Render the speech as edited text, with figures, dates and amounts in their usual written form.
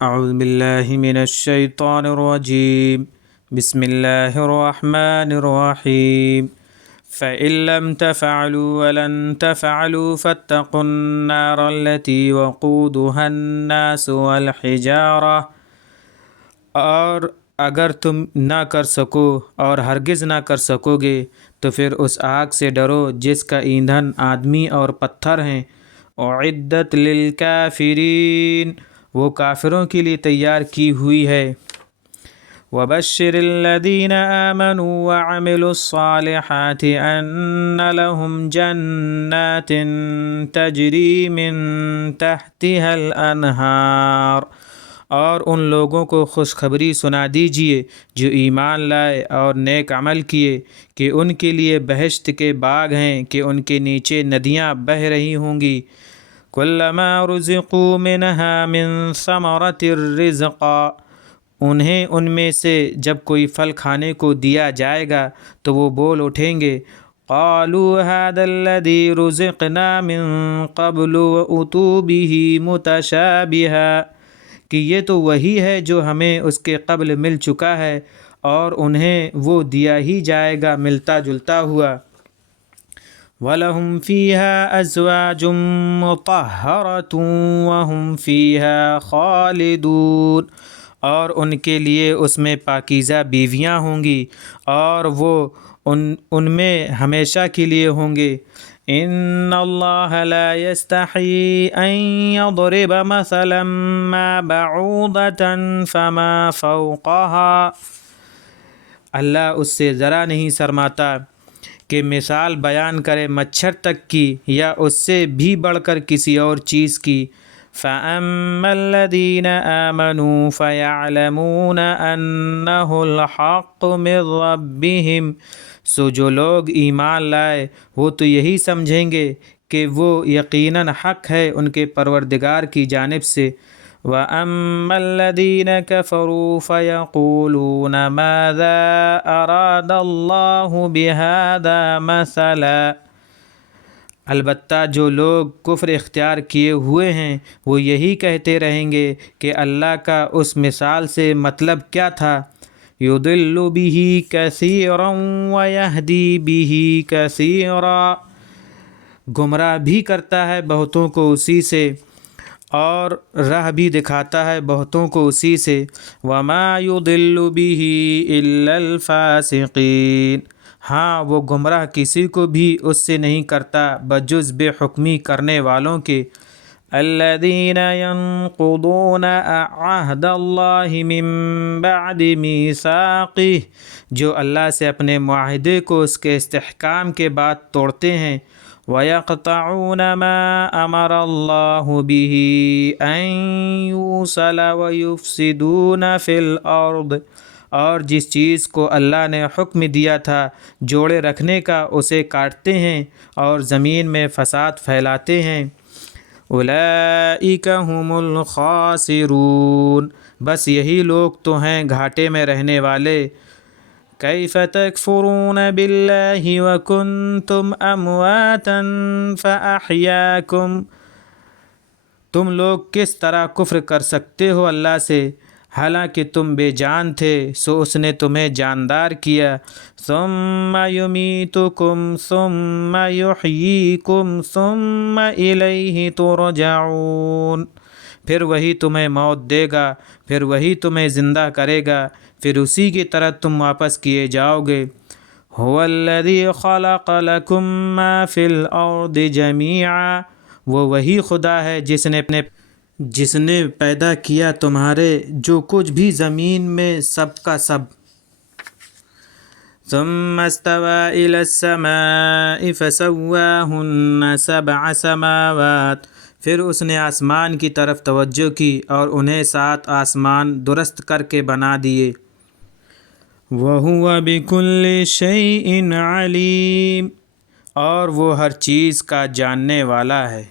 اعوذ باللہ من الشیطان الرجیم بسم اللہ الرحمن الرحیم فإن لم تفعلوا ولن تفعلوا فاتقوا النار التي وقودها الناس والحجارہ، اور اگر تم نہ کر سکو اور ہرگز نہ کر سکو گے تو پھر اس آگ سے ڈرو جس کا ایندھن آدمی اور پتھر ہیں۔ اعدت للکافرین، وہ کافروں کے لیے تیار کی ہوئی ہے۔ وبشر الذین آمنوا وعملوا الصالحات ان لهم جنات تجری من تحتها الانہار، اور ان لوگوں کو خوشخبری سنا دیجیے جو ایمان لائے اور نیک عمل کیے کہ ان کے لیے بہشت کے باغ ہیں کہ ان کے نیچے ندیاں بہہ رہی ہوں گی۔ کلما رزقوا منها من ثمرة رزقا، انہیں ان میں سے جب کوئی پھل کھانے کو دیا جائے گا تو وہ بول اٹھیں گے، قالوا هذا الذي رزقنا من قبل وأتوا به متشابها، کہ یہ تو وہی ہے جو ہمیں اس کے قبل مل چکا ہے اور انہیں وہ دیا ہی جائے گا ملتا جلتا ہوا۔ وَلَهُمْ فِيهَا أَزْوَاجٌ مُطَهَّرَةٌ وَهُمْ فِيهَا خَالِدُونَ، اور ان کے لیے اس میں پاکیزہ بیویاں ہوں گی اور وہ ان میں ہمیشہ کے لیے ہوں گے۔ ان اللہ لا یستحی ان یضرب مثلا ما بعوضة فما فوقها، اللہ اس سے ذرا نہیں شرماتا کہ مثال بیان کرے مچھر تک کی یا اس سے بھی بڑھ کر کسی اور چیز کی۔ فَأَمَّا الَّذِينَ آمَنُوا فَيَعْلَمُونَ أَنَّهُ الْحَقُّ مِنْ رَبِّهِمْ، سو جو لوگ ایمان لائے وہ تو یہی سمجھیں گے کہ وہ یقیناً حق ہے ان کے پروردگار کی جانب سے۔ وَأَمَّا الَّذِينَ كَفَرُوا فَيَقُولُونَ مَاذَا أَرَادَ اللَّهُ بِهَذَا مَثَلًا، البتہ جو لوگ کفر اختیار کیے ہوئے ہیں وہ یہی کہتے رہیں گے کہ اللہ کا اس مثال سے مطلب کیا تھا۔ يُضِلُّ بِهِ كَثِيرًا وَيَهْدِي بِهِ كَثِيرًا، گمراہ بھی کرتا ہے بہتوں کو اسی سے اور راہ بھی دکھاتا ہے بہتوں کو اسی سے۔ وَمَا يُضِلُّ بِهِ إِلَّا الْفَاسِقِينَ، ہاں وہ گمراہ کسی کو بھی اس سے نہیں کرتا بجز بے حکمی کرنے والوں کے۔ الذین ینقضون عہد اللہ من بعد میثاقہ، جو اللہ سے اپنے معاہدے کو اس کے استحکام کے بعد توڑتے ہیں۔ وَيَقْطَعُونَ مَا أَمَرَ اللَّهُ بِهِ أَن يُوصَلَ وَيُفْسِدُونَ فِي الْأَرْضِ، اور جس چیز کو اللہ نے حکم دیا تھا جوڑے رکھنے کا اسے کاٹتے ہیں اور زمین میں فساد پھیلاتے ہیں۔ اولئک هم الخاسرون، بس یہی لوگ تو ہیں گھاٹے میں رہنے والے۔ کیف تکفرون باللہ وکنتم امواتا فاحیاکم، تم لوگ کس طرح کفر کر سکتے ہو اللہ سے حالانکہ تم بے جان تھے سو اس نے تمہیں جاندار کیا۔ ثم یمیتکم ثم یحییکم ثم الیہ ترجعون، پھر وہی تمہیں موت دے گا پھر وہی تمہیں زندہ کرے گا پھر اسی کی طرح تم واپس کیے جاؤ گے۔ هو الذی خلق لکم ما فی الارض جمیعا، وہ وہی خدا ہے جس نے پیدا کیا تمہارے جو کچھ بھی زمین میں سب کا سب۔ ثم استوى إلى السماء فسواهن سبع سماوات، پھر اس نے آسمان کی طرف توجہ کی اور انہیں 7 آسمان درست کر کے بنا دیے۔ وَهُوَ بِكُلِّ شَيْءٍ عَلِيمٌ، اور وہ ہر چیز کا جاننے والا ہے۔